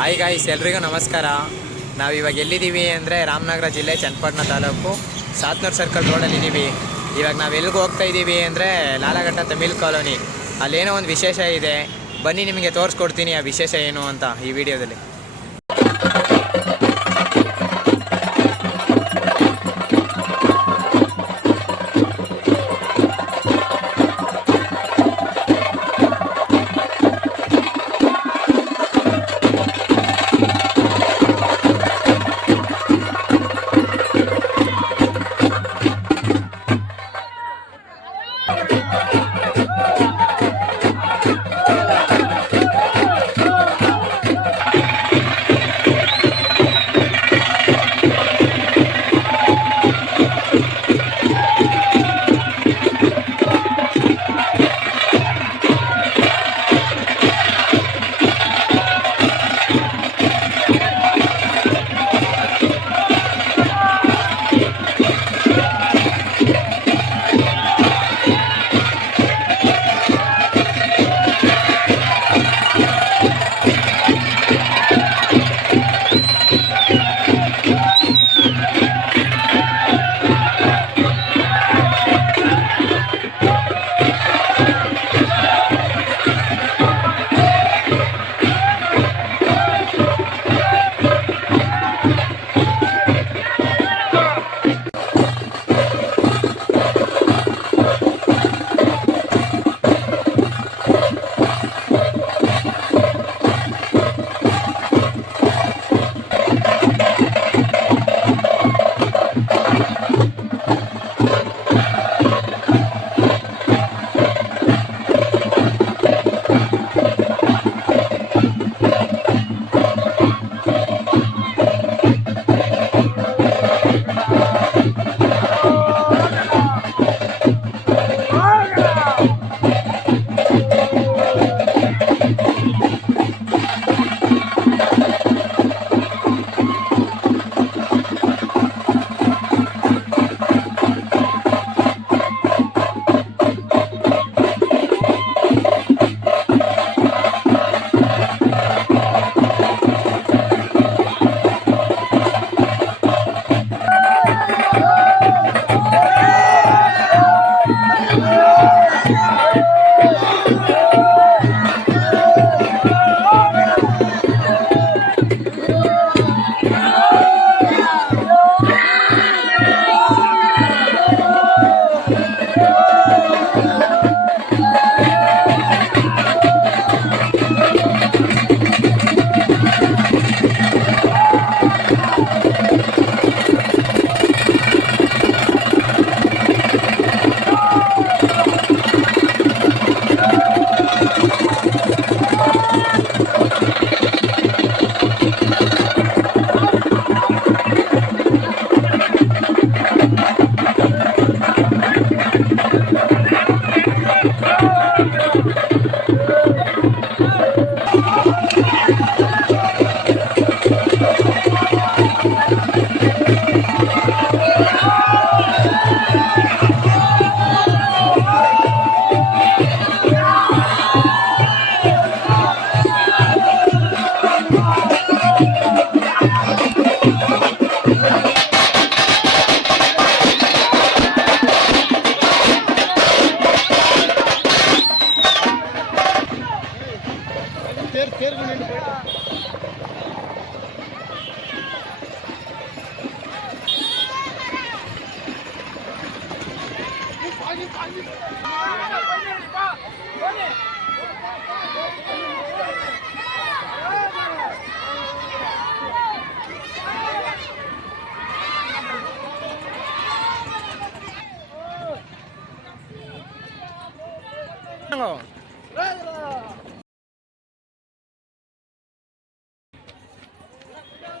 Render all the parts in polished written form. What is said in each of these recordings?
Hi guys, ಎಲ್ರಿಗೂ ನಮಸ್ಕಾರ. ನಾವಿವಾಗ ಎಲ್ಲಿದ್ದೀವಿ ಅಂದರೆ ರಾಮನಗರ ಜಿಲ್ಲೆ ಚನ್ನಪಟ್ಟಣ ತಾಲೂಕು ಸಾತ್ನೂರು ಸರ್ಕಲ್ ರೋಡಲ್ಲಿದ್ದೀವಿ. ಇವಾಗ ನಾವು ಎಲ್ಲಿಗೆ ಹೋಗ್ತಾ ಇದ್ದೀವಿ ಅಂದರೆ ಲಾಲಾಘಟ್ಟ ತಮಿಳ್ ಕಾಲೋನಿ. ಅಲ್ಲೇನೋ ಒಂದು ವಿಶೇಷ ಇದೆ, ಬನ್ನಿ ನಿಮಗೆ ತೋರಿಸ್ಕೊಡ್ತೀನಿ ಆ ವಿಶೇಷ ಏನು ಅಂತ ಈ ವಿಡಿಯೋದಲ್ಲಿ.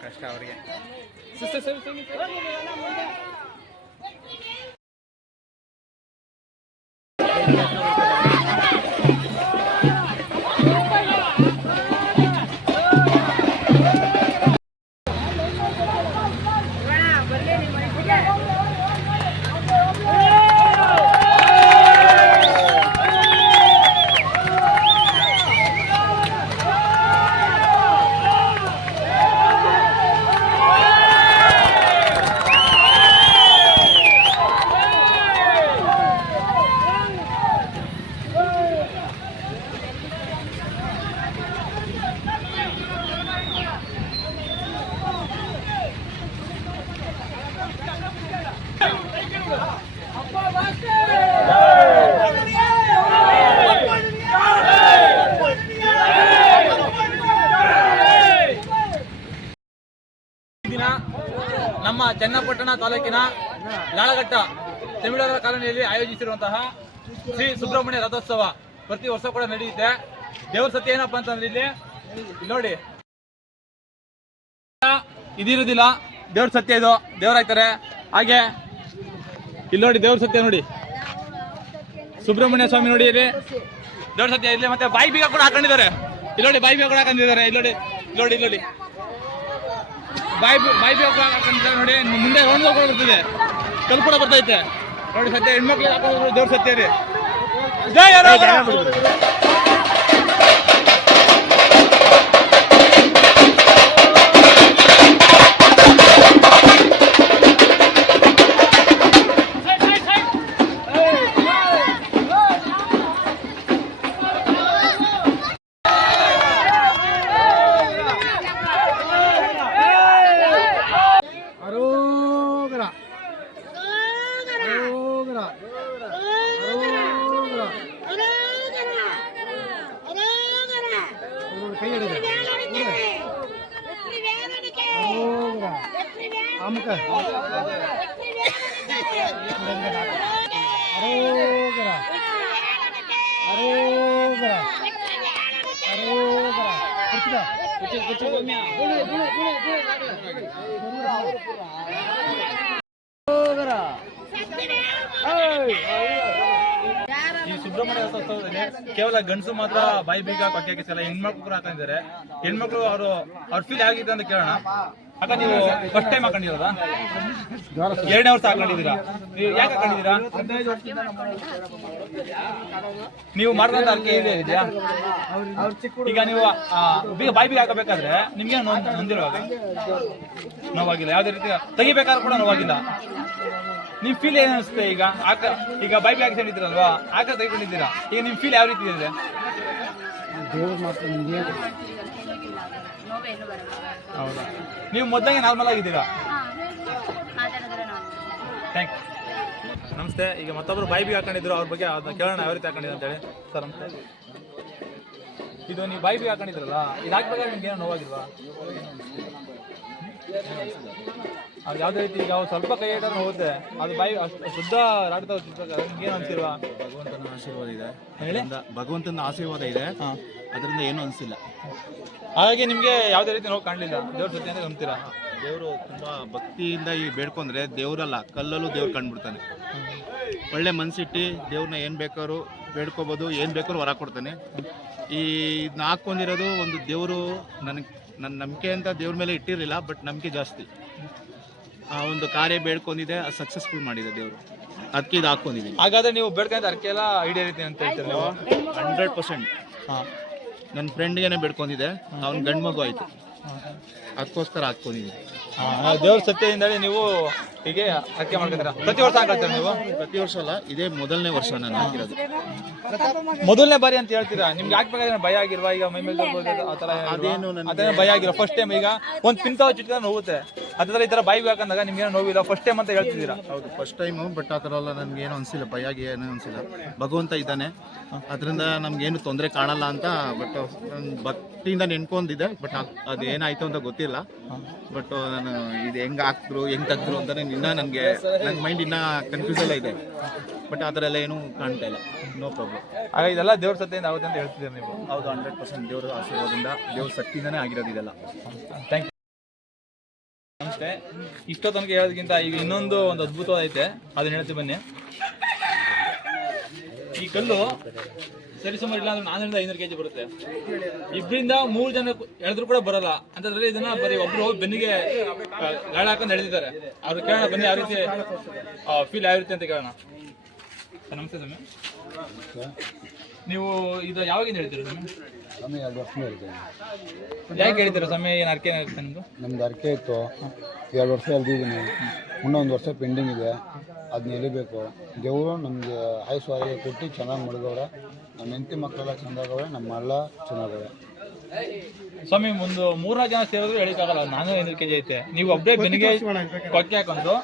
ಕಷ್ಟ ಅವರಿಗೆ. ನಮ್ಮ ಚನ್ನಪಟ್ಟಣ ತಾಲೂಕಿನ ಲಾಳಘಟ್ಟ ತಮಿಳುನಾಡು ಕಾಲೋನಿಯಲ್ಲಿ ಆಯೋಜಿಸಿರುವಂತಹ ಶ್ರೀ ಸುಬ್ರಹ್ಮಣ್ಯ ರಥೋತ್ಸವ ಪ್ರತಿ ವರ್ಷ ಕೂಡ ನಡೆಯುತ್ತೆ. ದೇವ್ರ ಸತ್ಯ ಏನಪ್ಪಾ ಅಂತಂದ್ರೆ ಇಲ್ಲಿ ನೋಡಿ ಇದಿರುದಿಲ್ಲ, ದೇವ್ರ ಸತ್ಯ ಇದು, ದೇವರಾಗ್ತಾರೆ. ಹಾಗೆ ಇಲ್ಲಿ ನೋಡಿ ದೇವ್ರ ಸತ್ಯ ನೋಡಿ, ಸುಬ್ರಹ್ಮಣ್ಯ ಸ್ವಾಮಿ ನೋಡಿ ಇಲ್ಲಿ ದೇವ್ರ ಸತ್ಯ ಇಲ್ಲಿ. ಮತ್ತೆ ಬಾಯಿ ಬೀಗ ಕೂಡ ಹಾಕೊಂಡಿದ್ದಾರೆ ಇಲ್ಲಿ ನೋಡಿ, ಬಾಯಿ ಬೀಗ ಕೂಡ ಹಾಕೊಂಡಿದ್ದಾರೆ ಇಲ್ಲಿ ನೋಡಿ, ನೋಡಿ ಇಲ್ಲಿ ನೋಡಿ ಬಾಯಿ ಬೀಗ ಕೂಡ ಹಾಕೊಂಡಿದ್ದಾರೆ ನೋಡಿ. ಮುಂದೆ ರೌಂಡ್ ಕೂಡ ಬರ್ತದೆ, ಕಲ್ ಕೂಡ ಬರ್ತೈತೆ ನೋಡಿ. ಸತ್ಯ ಹೆಣ್ಮಕ್ಳಿಗೆ ಹಾಕೊಂಡು ದೇವ್ರ ಸತ್ಯ ರೀ. ಜೈ ಈ ಸುಬ್ರಹ್ಮಣ್ಯ ರಥೋತ್ಸವದಲ್ಲಿ ಕೇವಲ ಗಂಡಸು ಮಾತ್ರ ಬಾಯಿ ಬೀಗ ಕೊಟ್ಟಿಲ್ಲ, ಹೆಣ್ಮಕ್ಳು ಕೂಡ ಹಾಕೊಂಡಿದ್ದಾರೆ. ಹೆಣ್ಮಕ್ಳು ಅವ್ರ ಫೀಲ್ ಆಗಿದೆ ಅಂತ ಕೇಳೋಣ. ಅಕ್ಕ, ನೀವು ಫಸ್ಟ್ ಟೈಮ್ ಹಾಕೊಂಡಿರೋದಾ? 2ನೇ ವರ್ಷ ಹಾಕೊಂಡಿದ್ದೀರಾ? ನೀವು ಯಾಕೆ ಹಾಕೊಂಡಿದ್ದೀರಾ? ನೀವು ಮಾಡಿದಂತ ಅರ್ಕೆ ಇದೆಯಾ? ಈಗ ನೀವು ಬಾಯಿ ಬೀಗ ಹಾಕಬೇಕಾದ್ರೆ ನಿಮ್ಗೆ ನೊಂದಿರುವಾಗ ನೋವಾಗಿಲ್ಲ, ಯಾವುದೇ ರೀತಿ ತೆಗಿಬೇಕಾದ್ರೂ ಕೂಡ ನೋವಾಗಿಲ್ಲ. ನಿಮ್ ಫೀಲ್ ಏನ್ ಅನಿಸುತ್ತೆ? ಈಗ ಬಾಯಿ ಬೀಗ ಹಾಕೊಂಡಿದ್ದೀರಲ್ವಾ, ತೆಗಿಕೊಂಡಿದ್ದೀರಾ, ಈಗ ನಿಮ್ ಫೀಲ್ ಯಾವ ರೀತಿ ಇದೆ? ಹೌದಾ? ನೀವು ಮೊದಲಾಗೆ ನಾರ್ಮಲ್ ಆಗಿದ್ದೀರಾ? Thank you. ನಮಸ್ತೆ. ಈಗ ಮತ್ತೊಬ್ರು ಬಾಯಿ ಬೀಗ ಹಾಕೊಂಡಿದ್ರು, ಅವ್ರ ಬಗ್ಗೆ ಅದನ್ನ ಕೇಳೋಣ ಯಾವ ರೀತಿ ಹಾಕೊಂಡಿದ್ರು ಅಂತೇಳಿ. ಸರ್ ನಮಸ್ತೆ. ಇದು ನೀವು ಬಾಯಿ ಬೀಗ ಹಾಕೊಂಡಿದ್ರಲ್ಲ, ಇದು ಹಾಕ್ಬೇಕಾದ್ರೆ ನಿಮ್ಗೆ ಏನೋ ನೋವಾಗಿಲ್ವಾ? ಅದು ಯಾವುದೇ ರೀತಿ ಈಗ ಸ್ವಲ್ಪ ಕೈ ಇಟ್ಟಾದ್ರೂ ಹೋಗುತ್ತೆ, ಅದು ಬಾಯಿ ಅಷ್ಟು ಶುದ್ಧ ರಾಡ್ತಾ ನಿಮ್ಗೆ ಏನು ಅನ್ಸಿಲ್ವಾ? ಭಗವಂತನ ಆಶೀರ್ವಾದ ಇದೆ, ಭಗವಂತನ ಆಶೀರ್ವಾದ ಇದೆ, ಅದರಿಂದ ಏನೂ ಅನಿಸಿಲ್ಲ. ಹಾಗಾಗಿ ನಿಮಗೆ ಯಾವುದೇ ರೀತಿ ನೋವು ಕಾಣಲಿಲ್ಲ? ದೇವ್ರ ಸತ್ಯ ಅಂತ ನಂಬ್ತೀರಾ? ದೇವರು ತುಂಬ ಭಕ್ತಿಯಿಂದ ಈ ಬೇಡ್ಕೊಂಡ್ರೆ ದೇವರಲ್ಲ ಕಲ್ಲಲ್ಲೂ ದೇವ್ರು ಕಂಡುಬಿಡ್ತಾನೆ. ಒಳ್ಳೆ ಮನಸ್ಸಿಟ್ಟು ದೇವ್ರನ್ನ ಏನು ಬೇಕಾದ್ರೂ ಬೇಡ್ಕೋಬೋದು, ಏನು ಬೇಕಾದ್ರೂ ಹೊರ ಕೊಡ್ತಾನೆ. ಈ ಇದನ್ನ ಹಾಕ್ಕೊಂಡಿರೋದು ಒಂದು ದೇವರು ನನ್ನ ನಂಬಿಕೆ ಅಂತ ದೇವ್ರ ಮೇಲೆ ಇಟ್ಟಿರಲಿಲ್ಲ, ಬಟ್ ನಂಬಿಕೆ ಜಾಸ್ತಿ. ಒಂದು ಕಾರ್ಯ ಬೇಡ್ಕೊಂಡಿದೆ, ಅದು ಸಕ್ಸಸ್ಫುಲ್ ಮಾಡಿದೆ ದೇವರು, ಅದಕ್ಕೆ ಇದು ಹಾಕ್ಕೊಂಡಿದ್ದೀನಿ. ಹಾಗಾದ್ರೆ ನೀವು ಬೇಡ್ಕೊಂಡ ಅರ್ಕೆ ಎಲ್ಲ ಈಡೇರಿತೀನಿ ಅಂತ ಹೇಳ್ತೀರಿ ನೀವು? 100%. ಹಾಂ, ನನ್ನ ಫ್ರೆಂಡ್ಗೇನೆ ಬೇಡ್ಕೊಂಡಿದ್ದೆ, ಅವ್ನ ಗಂಡು ಮಗು ಆಯಿತು, ಅದಕ್ಕೋಸ್ಕರ ಹಾಕ್ಕೊಂಡಿದ್ದೀನಿ. ದೇವ್ರ ಸತ್ಯದಿಂದಲೇ ನೀವು ಹೀಗೆ ಅರ್ಕೆ ಮಾಡ್ಕೊತೀರಾ? ಪ್ರತಿ ವರ್ಷ ಹಾಕೊಳ್ತೀರಾ ನೀವು? ಪ್ರತಿ ವರ್ಷ ಅಲ್ಲ, ಇದೇ ಮೊದಲನೇ ವರ್ಷ ನಾನು ಹಾಕಿರೋದು. ಮೊದಲನೇ ಬಾರಿ ಅಂತ ಹೇಳ್ತೀರಾ? ನಿಮ್ಗೆ ಹಾಕ್ಬೇಕಾದ್ರೆ ಭಯ ಆಗಿಲ್ವಾ? ಈಗ ಮೈ ಮೇಲೆ ಆ ಥರ ಅದೇನೋ ಭಯ ಆಗಿರೋ ಫಸ್ಟ್ ಟೈಮ್? ಈಗ ಒಂದು ಪಿಂತಾವ ಚಿತ್ರ ನೋವುತ್ತೆ, ಅದ್ರ ಈ ಥರ ಬಾಯಿಗೆ ಹಾಕಂದಾಗ ನಿಮ್ಗೇನೋ ನೋವಿಲ್ಲ, ಫಸ್ಟ್ ಟೈಮ್ ಅಂತ ಹೇಳ್ತಿದ್ದೀರಾ? ಹೌದು, ಫಸ್ಟ್ ಟೈಮು. ಬಟ್ ಆ ಥರ ಎಲ್ಲ ನನಗೆ ಏನೂ ಅನಿಸಿಲ್ಲ, ಭಯಾಗಿ ಏನೂ ಅನಿಸಿಲ್ಲ. ಭಗವಂತ ಇದ್ದಾನೆ, ಅದರಿಂದ ನಮ್ಗೇನು ತೊಂದರೆ ಕಾಣಲ್ಲ ಅಂತ. ಬಟ್ ನಾನು ಭಕ್ತಿಯಿಂದ ನೆನ್ಕೊಂಡಿದ್ದೆ, ಬಟ್ ಅದು ಏನಾಯ್ತು ಅಂತ ಗೊತ್ತಿಲ್ಲ. ಬಟ್ ನಾನು ಇದು ಹೆಂಗೆ ಹಾಕಿದ್ರು ಹೆಂಗೆ ತೆಗೆದ್ರು ಅಂತ ನನಗೆ ನನ್ನ ಮೈಂಡ್ ಇನ್ನೂ ಕನ್ಫ್ಯೂಸಲ್ಲ ಇದೆ. ಬಟ್ ಆ ಥರ ಎಲ್ಲ ಏನೂ ಕಾಣ್ತಾ ಇಲ್ಲ. No problem. ಆಗ ಇದೆಲ್ಲ ದೇವ್ರ ಸತ್ಯದಿಂದ ಆಗುತ್ತೆ ಅಂತ ಹೇಳ್ತಿದ್ದೀರಾ ನೀವು? ಹೌದು, 100% ದೇವ್ರ ಆಶೀರ್ವಾದದಿಂದ, ದೇವ್ರ ಶಕ್ತಿಯಿಂದನೇ ಆಗಿರೋದು ಇದೆಲ್ಲ. Thank you. ನಮಸ್ತೆ. ಇಷ್ಟೋ ತನಕ ಹೇಳೋದಕ್ಕಿಂತ ಈಗ ಇನ್ನೊಂದು ಅದ್ಭುತವಾದ ಐತೆ, ಅದನ್ನ ಹೇಳ್ತೀವಿ ಬನ್ನಿ. ಈ ಕಲ್ಲು ಸರಿಸುಮಾರು ಇಲ್ಲ ಅಂದ್ರೆ 400-500 kg ಬರುತ್ತೆ. 2-3 ಜನ ಎಳೆದ್ರು ಕೂಡ ಬರಲ್ಲ ಅಂತಂದ್ರೆ ಇದನ್ನ ಬರೀ ಒಬ್ರು ಬೆನ್ನಿಗೆ ಗಾಳ ಹಾಕೊಂಡು ಎಳೆದಿದ್ದಾರೆ. ಅವ್ರು ಕೇಳೋಣ ಬನ್ನಿ, ಯಾವ ರೀತಿ ಫೀಲ್ ಯಾವ ರೀತಿ ಅಂತ ಕೇಳೋಣ. ನಮಸ್ತೆ ಸ್ವಾಮಿ. ನೀವು ಇದು ಯಾವಾಗಿಂದ ಹೇಳ್ತೀರಾ ಸ್ವಾಮಿ? ಸ್ವಾಮಿ 2 ವರ್ಷದಿಂದ ಹೇಳ್ತೇನೆ. ಯಾಕೆ ಹೇಳ್ತೀರಾ ಸ್ವಾಮಿ? ಏನು ಅರ್ಕೆ ಆಗುತ್ತೆ ನಿಮ್ಮದು? ನಮ್ದು ಅರ್ಕೆ ಇತ್ತು, 2 ವರ್ಷ ಎಲ್ದಿದ್ದೀನಿ, ಇನ್ನೂ 1 ವರ್ಷ ಪೆಂಡಿಂಗ್ ಇದೆ, ಅದನ್ನ ಎಳಿಬೇಕು. ದೇವರು ನಮಗೆ ಆಯುಷ್ಯ ಆರೋಗ್ಯ ಕೊಟ್ಟು ಚೆನ್ನಾಗಿ ಮಡಗವ್ರೆ, ನಮ್ಮ ಹೆಂಡತಿ ಮಕ್ಕಳೆಲ್ಲ ಚೆನ್ನಾಗವ್ರೆ, ನಮ್ಮ ಎಲ್ಲ ಚೆನ್ನಾಗವ್ರೆ. ಸ್ವಾಮಿ ಒಂದು 3-4 ಜನ ಸೇರಿದ್ರು ಎಳಿಕಾಗಲ್ಲ, 400-500 kg ಐತೆ. ನೀವು ಒಬ್ಬರೇ ಬೆನ್ನಿಗೆ ಕೊಕ್ಕೆ ಹಾಕೊಂಡು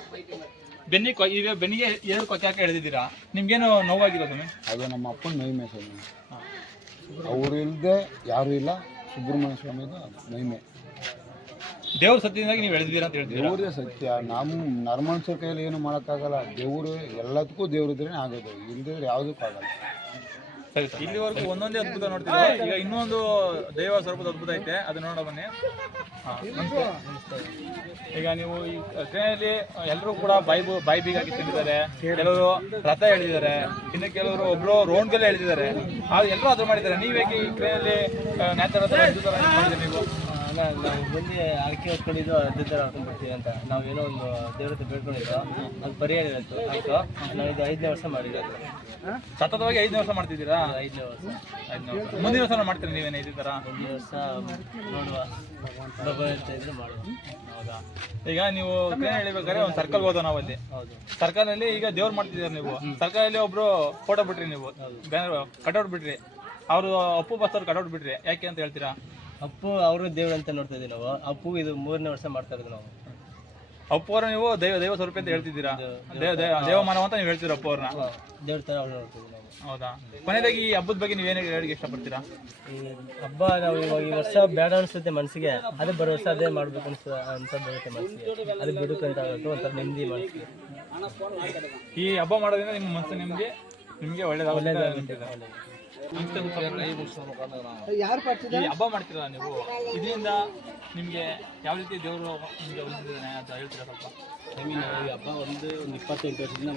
ಬೆನ್ನಿಗೆ 2 ಕೊಕ್ಕೆ ಹಾಕಿ ಎಳೆದಿದ್ದೀರಾ, ನಿಮ್ಗೇನು ನೋವಾಗಿಲ್ಲ ಸ್ವಾಮಿ? ಅದು ನಮ್ಮ ಅಪ್ಪನ ಮಹಿಮೆ ಸ್ವಾಮಿ, ಅವರು ಇಲ್ಲದೆ ಯಾರೂ ಇಲ್ಲ. ಸುಬ್ರಹ್ಮಣ್ಯ ಸ್ವಾಮಿದು ಮಹಿಮೆ ದೇವ್ರ ಸತ್ಯದಿಂದಾಗಿ ನೀವು ಎಳೆದಿದ್ದೀರಾ ಅಂತ ಹೇಳ್ತೀರಾ? ದೇವರೇ ಸತ್ಯ. ನಮ್ಮ ನರ್ಮನ್ಸರ ಕೈಯಲ್ಲಿ ಏನು ಮಾಡೋಕ್ಕಾಗಲ್ಲ. ದೇವರು ಎಲ್ಲದಕ್ಕೂ ದೇವ್ರಿದ್ರೆ ಆಗೋದು, ಇಲ್ದಿದ್ರೆ ಯಾವುದಕ್ಕೂ ಆಗಲ್ಲ. ಸರಿ ಸರ್, ಇಲ್ಲಿವರೆಗೂ ಒಂದೊಂದೇ ಅದ್ಭುತ ನೋಡ್ತೀವಿ. ಈಗ ಇನ್ನೊಂದು ದೈವ ಸ್ವರೂಪದ ಅದ್ಭುತ ಐತೆ, ಅದು ನೋಡೋ ಬನ್ನಿ. ಹಾಂ, ಈಗ ನೀವು ಈ ಟ್ರೈನಲ್ಲಿ ಎಲ್ಲರೂ ಕೂಡ ಬಾಯಿ ಬೀಗ ಹಾಕಿಕೊಂಡಿದ್ದಾರೆ, ಕೆಲವರು ರಥ ಎಳೆದಿದ್ದಾರೆ, ಇನ್ನು ಕೆಲವರು ಒಬ್ರು ರೋಡ್ಗೆಲ್ಲ ಎಳೆದಿದ್ದಾರೆ. ಎಲ್ಲರೂ ಅದ್ರ ಮಾಡಿದ್ದಾರೆ. ನೀವು ಹೇಗೆ ಈ ಟ್ರೈನಲ್ಲಿ ನ್ಯಾಚುರಲ್ ಮಾಡಿದ್ದೀರಿ ನೀವು? ನಾವು ಬಂದು ಆರ್ಕೆ ಹೊತ್ಕೊಂಡಿದ್ದು ಅದೇ ಥರ ಹಾಕೊಂಡ್ಬಿಡ್ತೀವಿ ಅಂತ ನಾವೇನೋ ಒಂದು ದೇವ್ರ ಹತ್ರ ಬೇಡ್ಕೊಂಡಿದ್ದು ಅದು ಪರಿಹಾರ ಇತ್ತು ಆಯಿತು. ನಾವು ಇದು 5ನೇ ವರ್ಷ ಮಾಡಿರೋದು. ಸತತವಾಗಿ 5ನೇ ವರ್ಷ ಮಾಡ್ತಿದ್ದೀರಾ? 5ನೇ ವರ್ಷ. ಮುಂದಿನ ವರ್ಷ ಮಾಡ್ತೀರಿ ನೀವೇನು ಇದೇ ಥರ? ಮುಂದಿನ ವರ್ಷ ನೋಡುವ ಬರ್ತಾ ಇದ್ರೆ ಮಾಡುವ. ಹೌದಾ? ಈಗ ನೀವು ಟ್ರೈನ್ ಎಳಿಬೇಕಾದ್ರೆ ಒಂದು ಸರ್ಕಲ್ ಹೋದ ನಾವು ಅಲ್ಲಿ. ಹೌದು. ಸರ್ಕಲ್ನಲ್ಲಿ ಈಗ ದೇವ್ರು ಮಾಡ್ತಿದ್ದೀರಾ ನೀವು. ಸರ್ಕಲಲ್ಲಿ ಒಬ್ರು ಫೋಟೋ ಬಿಟ್ರಿ, ನೀವು ಬ್ಯಾನರ್ ಕಟೌಟ್ ಬಿಟ್ರಿ, ಅವರು ಅಪ್ಪು ಬಸ್ ಅವ್ರು ಕಟೌಟ್ ಬಿಟ್ರಿ, ಯಾಕೆ ಅಂತ ಹೇಳ್ತೀರಾ? ಅಪ್ಪು ಅವರು ದೇವ್ರು ಅಂತ ನೋಡ್ತಾ ಇದ್ದೀವಿ ನಾವು. ಅಪ್ಪು ಇದು 3ನೇ ವರ್ಷ ಮಾಡ್ತಾ ಇರೋದು ನಾವು. ಅಪ್ಪು ಅವ್ರ ನೀವು ದೈವ ಸ್ವರೂಪ ಅಂತ ಹೇಳ್ತಿದ್ದೀರಾ, ದೇವಮಾನವ ಅಂತ ನೀವು ಹೇಳ್ತೀರಾ ಅಪ್ಪು ಅವ್ರನ್ನ. ದೇವ್ರ ಥರ ಅವ್ರು ನೋಡ್ತಿದ್ದೀವಿ ನಾವು. ಹೌದಾ? ಕೊನೆಯದಾಗಿ ಈ ಹಬ್ಬದ ಬಗ್ಗೆ ನೀವೇನು ಹೇಳಿ ಇಷ್ಟಪಡ್ತೀರಾ? ಈ ಹಬ್ಬ ನಾವು ಇವಾಗ ಈ ವರ್ಷ ಬೇಡ ಅನಿಸುತ್ತೆ ಮನಸ್ಸಿಗೆ, ಅದೇ ಬರೋ ವರ್ಷ ಅದೇ ಮಾಡಬೇಕು ಅಂತ ಬರುತ್ತೆ ಮನಸ್ಸಿಗೆ. ಅದು ಬಿಡುಕಂತ ಆಗುತ್ತೆ, ಒಂಥರ ನೆಮ್ಮದಿ ಮನಸ್ಸಿಗೆ. ಈ ಹಬ್ಬ ಮಾಡೋದ್ರಿಂದ ನಿಮ್ಮ ಮನಸ್ಸು ನಿಮಗೆ ಒಳ್ಳೇದಾಗುತ್ತೆ. ಈ ಹಬ್ಬ ಮಾಡ್ತೀರಲ್ಲ ನೀವು, ಇದರಿಂದ ನಿಮಗೆ ಯಾವ ರೀತಿ ದೇವರು ನಿಮಗೆ ಒಲಿಸಿದ್ದಾನೆ ಅಂತ ಹೇಳ್ತೀರಾ ಸ್ವಲ್ಪ? ನಾವು ಈ ಹಬ್ಬ ಒಂದು 20 ವರ್ಷದಿಂದ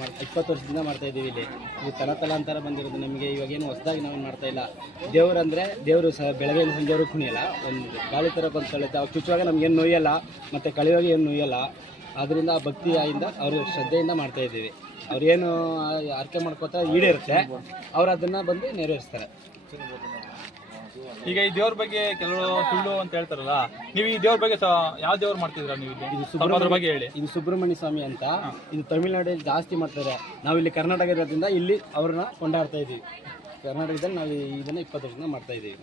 ಮಾಡ್ತಾ ಇದ್ದೀವಿ. ಇಲ್ಲಿ ಇದು ತಲಾಂತರ ಬಂದಿರೋದು ನಮಗೆ. ಇವಾಗ ಏನು ಹೊಸದಾಗಿ ನಾವು ಮಾಡ್ತಾ ಇಲ್ಲ. ದೇವರಂದರೆ ದೇವರು ಸಹ ಬೆಳಗ್ಗೆ ಸಂಜೆವರು ಕುಣಿಯಲ್ಲ, ಒಂದು ಗಾಳಿ ಥರ ಬಂದು ಕಳೆಯುತ್ತೆ. ಅವ್ರು ಚುಚ್ಚುವಾಗ ನಮ್ಗೇನು ನೋಯಲ್ಲ, ಮತ್ತು ಕಳೆಯುವಾಗ ಏನು ನೋಯಲ್ಲ. ಆದ್ದರಿಂದ ಆ ಭಕ್ತಿಯಿಂದ ಅವರು ಶ್ರದ್ಧೆಯಿಂದ ಮಾಡ್ತಾ ಇದ್ದೀವಿ. ಅವ್ರೇನು ಆರ್ಕೆ ಮಾಡ್ಕೋತಾ ಈಡೇರುತ್ತೆ, ಅವ್ರು ಅದನ್ನು ಬಂದು ನೆರವೇರಿಸ್ತಾರೆ. ಈಗ ಈ ದೇವ್ರ ಬಗ್ಗೆ ಕೆಲವರು ಸುಳ್ಳು ಅಂತ ಹೇಳ್ತಾರಲ್ಲ, ನೀವು ಈ ದೇವ್ರ ಬಗ್ಗೆ ಯಾವ ದೇವ್ರು ಮಾಡ್ತಿದ್ರ ನೀವು? ಅದ್ರ ಬಗ್ಗೆ ಹೇಳಿ. ಇದು ಸುಬ್ರಹ್ಮಣ್ಯ ಸ್ವಾಮಿ ಅಂತ, ಇದು ತಮಿಳ್ನಾಡಲ್ಲಿ ಜಾಸ್ತಿ ಮಾಡ್ತಾರೆ. ನಾವು ಇಲ್ಲಿ ಕರ್ನಾಟಕ ಇರೋದ್ರಿಂದ ಇಲ್ಲಿ ಅವ್ರನ್ನ ಕೊಂಡಾಡ್ತಾ ಇದ್ದೀವಿ. ಕರ್ನಾಟಕದಲ್ಲಿ ನಾವು ಇದನ್ನು 20 ವರ್ಷದಿಂದ ಮಾಡ್ತಾ ಇದ್ದೀವಿ.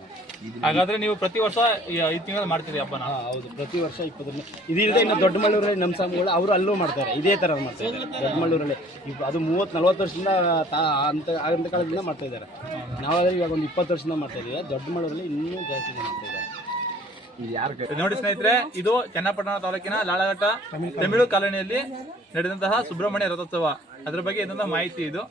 ಹಾಗಾದ್ರೆ ನೀವು ಪ್ರತಿ ವರ್ಷ 5 ತಿಂಗಳು ಮಾಡ್ತೀರಿ ಹಬ್ಬನ? ಹೌದು, ಪ್ರತಿ ವರ್ಷ 20. ಇದರಿಂದ ಇನ್ನು ದೊಡ್ಡಮಳ್ಳೂರಲ್ಲಿ ನಮ್ಮ ಸ್ವಾಮಿಗಳು ಅವರು ಅಲ್ಲೂ ಮಾಡ್ತಾರೆ, ಇದೇ ಥರ ಮಾಡ್ತಾ ಇದ್ದಾರೆ ದೊಡ್ಡಮಳ್ಳೂರಲ್ಲಿ. ಅದು 30-40 ವರ್ಷದಿಂದ ಅಂತ ಕಾಲದಿಂದ ಮಾಡ್ತಾ ಇದ್ದಾರೆ. ನಾವಾದ್ರೆ ಇವಾಗ ಒಂದು 20 ವರ್ಷದಿಂದ ಮಾಡ್ತಾ ಇದ್ದೀವಿ. ದೊಡ್ಡಮಳ್ಳೂರಲ್ಲಿ ಇನ್ನೂ ಜಾಸ್ತಿ ಮಾಡ್ತಾ ಇದ್ದಾರೆ. ನೋಡಿ ಸ್ನೇಹಿತರೆ, ಇದು ಚನ್ನಪಟ್ಟಣ ತಾಲೂಕಿನ ಲಾಳಘಟ್ಟ ತಮಿಳು ಕಾಲೋನಿಯಲ್ಲಿ ನಡೆದಂತಹ ಸುಬ್ರಹ್ಮಣ್ಯ ರಥೋತ್ಸವ, ಅದ್ರ ಬಗ್ಗೆ ಇದಂತಹ ಮಾಹಿತಿ ಇದು.